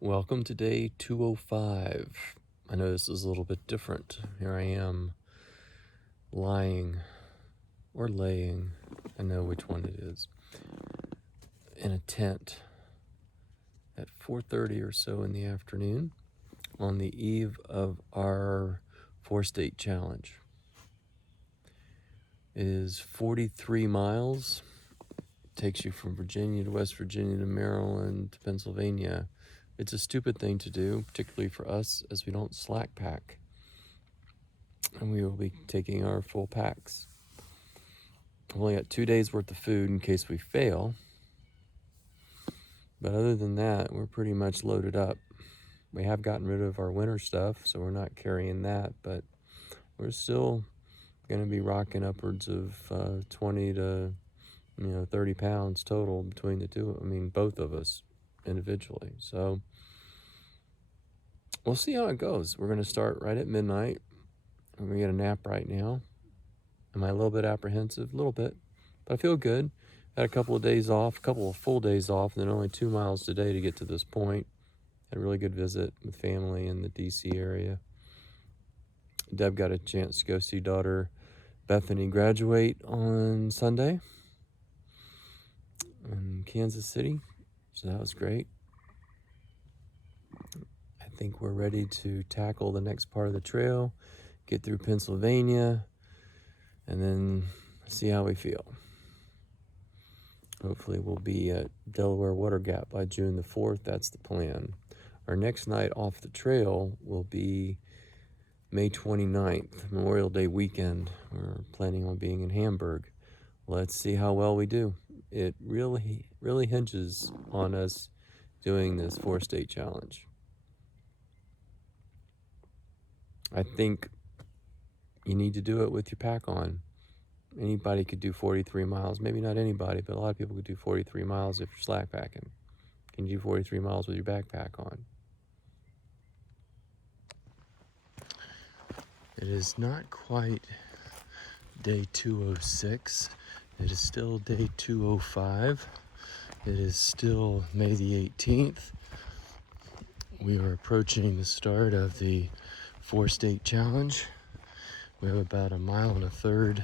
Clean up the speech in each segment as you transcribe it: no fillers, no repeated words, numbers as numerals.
Welcome to day 205. I know this is a little bit different. Here I am lying or laying, I know which one it is, in a tent at 4:30 or so in the afternoon on the eve of our 4-state challenge. It is 43 miles. It takes you from Virginia to West Virginia to Maryland to Pennsylvania. It's a stupid thing to do, particularly for us, as we don't slack pack. And we will be taking our full packs. I've only got 2 days worth of food in case we fail. But other than that, we're pretty much loaded up. We have gotten rid of our winter stuff, so we're not carrying that, but we're still going to be rocking upwards of 20 to 30 pounds total between the two. Both of us individually. So we'll see how it goes. We're going to start right at midnight. I'm going to get a nap right now. Am I a little bit apprehensive? A little bit, but I feel good. Had a couple of days off, a couple of full days off, and then only 2 miles today to get to this point. Had a really good visit with family in the DC area. Deb got a chance to go see daughter Bethany graduate on Sunday in Kansas City, so that was great. I think we're ready to tackle the next part of the trail, get through Pennsylvania, and then see how we feel. Hopefully we'll be at Delaware Water Gap by June the 4th. That's the plan. Our next night off the trail will be May 29th, Memorial Day weekend. We're planning on being in Hamburg. Let's see how well we do. It really hinges on us doing this 4-state challenge. I think you need to do it with your pack on. Anybody could do 43 miles. Maybe not anybody, but a lot of people could do 43 miles if you're slack packing. Can you do 43 miles with your backpack on? It is not quite day 206. It is still day 205. It is still May the 18th. We are approaching the start of the 4-state challenge. We have about 1.5 miles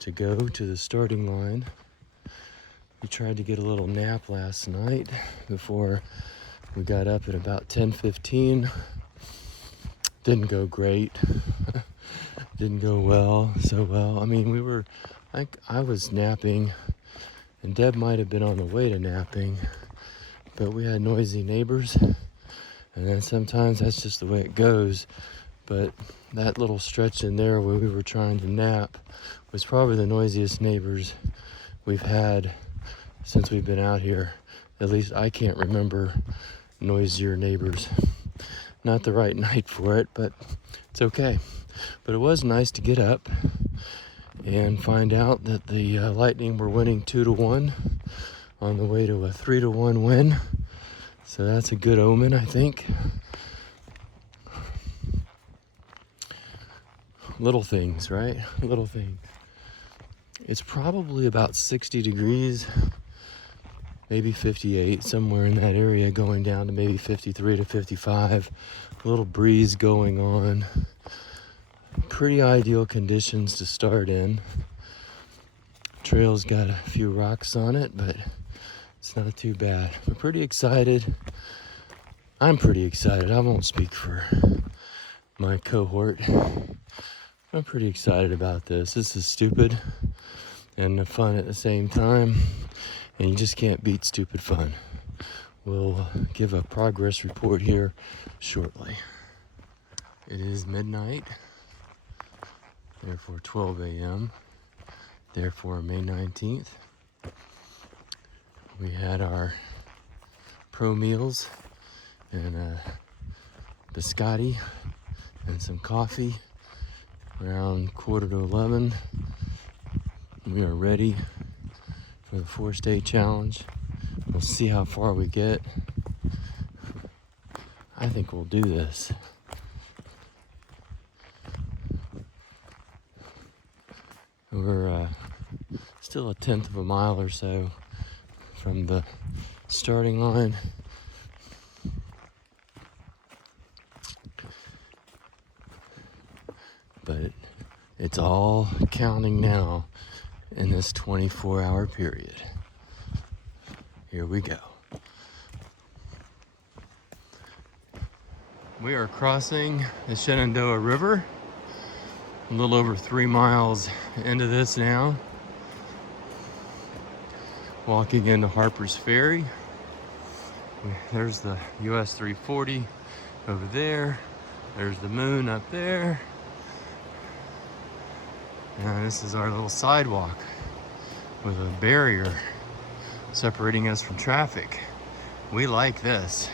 to go to the starting line. We tried to get a little nap last night before we got up at about 10:15. Didn't go great. Didn't go so well. I was napping, and Deb might have been on the way to napping, but we had noisy neighbors, and then sometimes that's just the way it goes. But that little stretch in there where we were trying to nap was probably the noisiest neighbors we've had since we've been out here. At least I can't remember noisier neighbors. Not the right night for it, but it's okay. But it was nice to get up and find out that the Lightning were winning 2-1 on the way to a 3-1 win. So that's a good omen, I think. Little things, right? Little things. It's probably about 60 degrees, maybe 58, somewhere in that area, going down to maybe 53 to 55. A little breeze going on. Pretty ideal conditions to start in. Trail's got a few rocks on it, but it's not too bad. We're pretty excited. I'm pretty excited. I won't speak for my cohort. I'm pretty excited about this. This is stupid and fun at the same time, and you just can't beat stupid fun. We'll give a progress report here shortly. It is midnight, therefore 12 a.m., therefore May 19th. We had our pro meals and a biscotti and some coffee around 10:45. We are ready for the 4-state challenge. We'll see how far we get. I think we'll do this. We're still 1/10 of a mile or so from the starting line. It's all counting now in this 24-hour period. Here we go. We are crossing the Shenandoah River. A little over 3 miles into this now. Walking into Harper's Ferry. There's the US 340 over there. There's the moon up there. And this is our little sidewalk with a barrier separating us from traffic. We like this.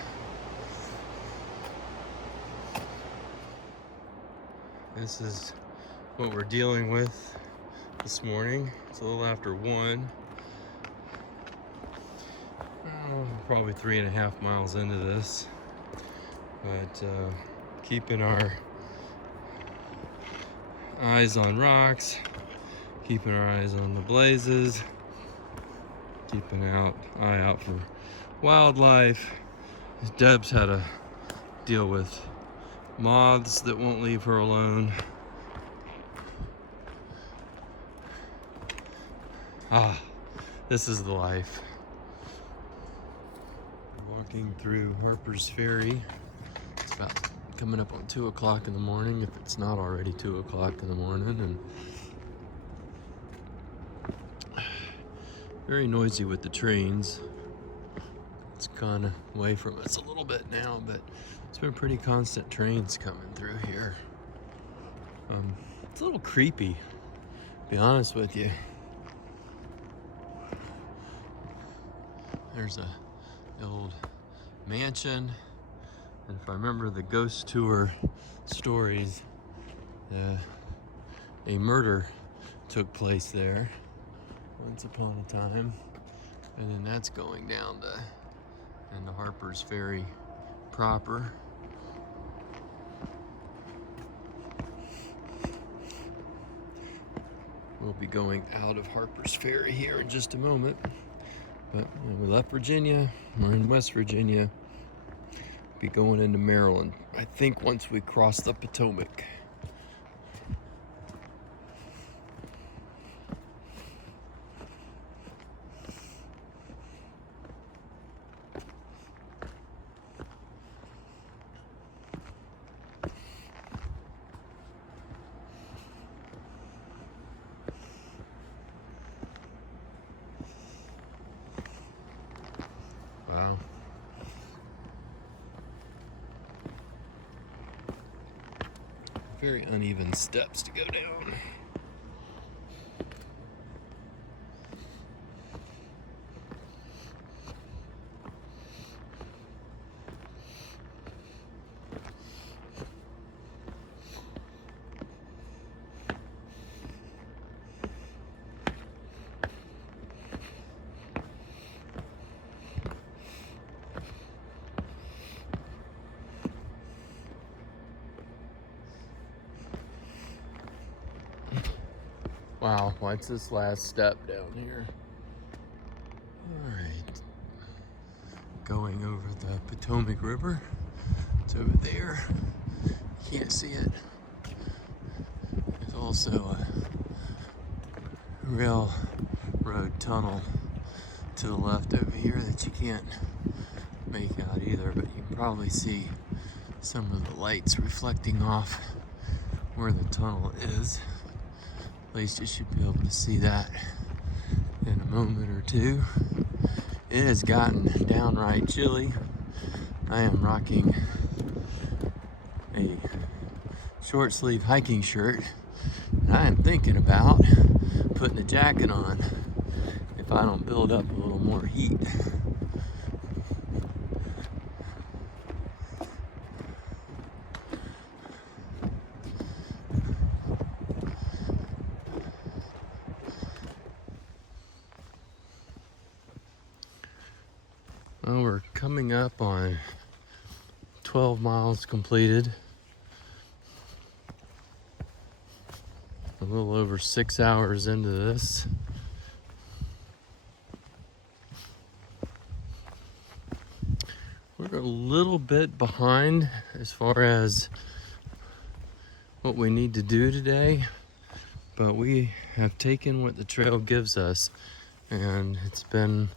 This is what we're dealing with this morning. It's a little after 1. Probably 3.5 miles into this. But keeping our eyes on rocks, keeping our eyes on the blazes, keeping eye out for wildlife. Deb's had to deal with moths that won't leave her alone. This is the life. Walking through Harper's Ferry. It's about coming up on 2 o'clock in the morning, if it's not already 2 o'clock in the morning, and very noisy with the trains. It's kind of away from us a little bit now, but it's been pretty constant trains coming through here. It's a little creepy, to be honest with you. There's the old mansion, and if I remember the ghost tour stories, a murder took place there once upon a time, and then that's going down into Harper's Ferry proper. We'll be going out of Harper's Ferry here in just a moment. But we left Virginia, we're in West Virginia, be going into Maryland, I think, once we cross the Potomac. Wow. Very uneven steps to go down. Wow, what's this last step down here? All right. Going over the Potomac River. It's over there. You can't see it. There's also a railroad tunnel to the left over here that you can't make out either, but you can probably see some of the lights reflecting off where the tunnel is. At least you should be able to see that in a moment or two. It has gotten downright chilly. I am rocking a short sleeve hiking shirt, and I am thinking about putting a jacket on if I don't build up a little more heat. Well, we're coming up on 12 miles completed. A little over 6 hours into this. We're a little bit behind as far as what we need to do today. but we have taken what the trail gives us, and it's been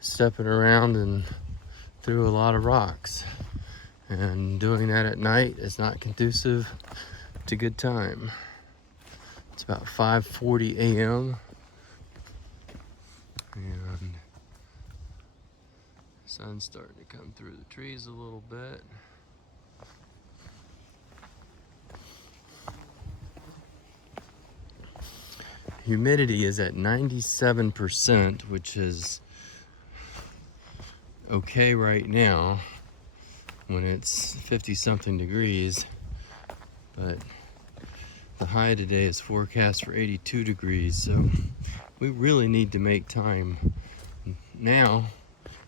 stepping around and through a lot of rocks. And doing that at night is not conducive to good time. It's about 5:40 a.m. and the sun's starting to come through the trees a little bit. Humidity is at 97%, which is okay right now when it's 50 something degrees, but the high today is forecast for 82 degrees, so we really need to make time now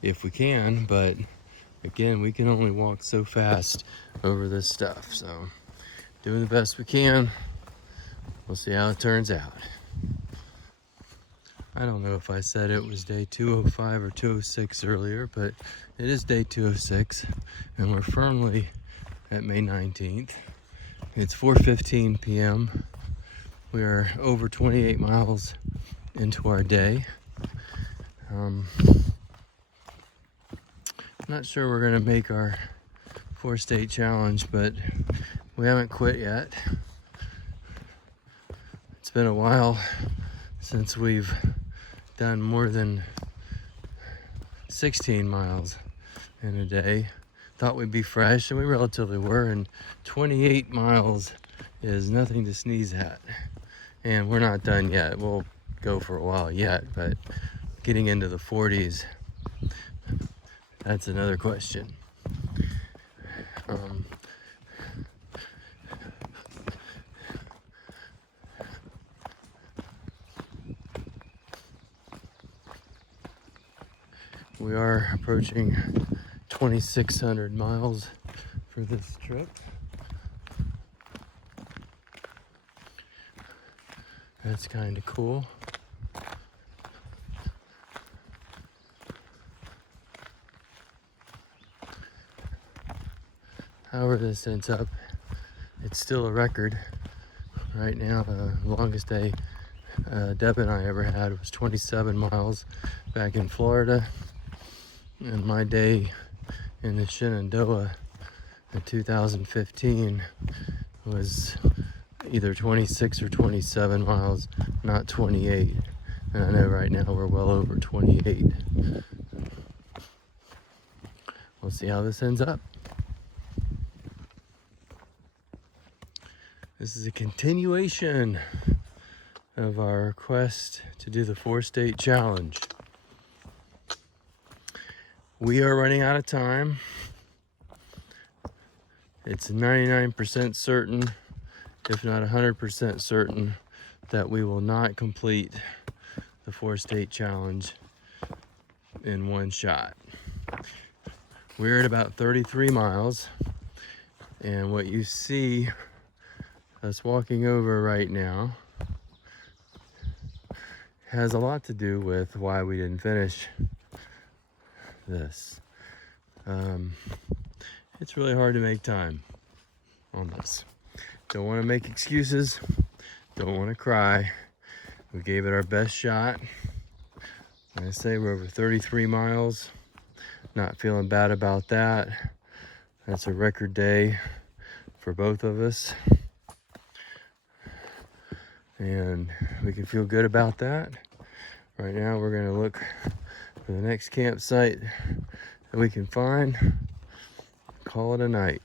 if we can, but again, we can only walk so fast over this stuff, so doing the best we can. We'll see how it turns out. I don't know if I said it was day 205 or 206 earlier, but it is day 206, and we're firmly at May 19th. It's 4:15 p.m. We are over 28 miles into our day. I'm not sure we're gonna make our 4-state challenge, but we haven't quit yet. It's been a while since we've done more than 16 miles in a day. Thought we'd be fresh, and we relatively were, and 28 miles is nothing to sneeze at. And we're not done yet. We'll go for a while yet, but getting into the 40s, that's another question. We are approaching 2,600 miles for this trip. That's kind of cool. However this ends up, it's still a record. Right now, the longest day Deb and I ever had was 27 miles back in Florida. And my day in the Shenandoah in 2015 was either 26 or 27 miles, not 28. And I know right now we're well over 28. We'll see how this ends up. This is a continuation of our quest to do the 4-state challenge. We are running out of time. It's 99% certain, if not 100% certain, that we will not complete the 4-state challenge in one shot. We're at about 33 miles, and what you see us walking over right now has a lot to do with why we didn't finish this. It's really hard to make time on this. Don't want to make excuses, don't want to cry. We gave it our best shot. Like I say, we're over 33 miles. Not feeling bad about that. That's a record day for both of us, and we can feel good about that. Right now we're going to look for the next campsite that we can find. Call it a night.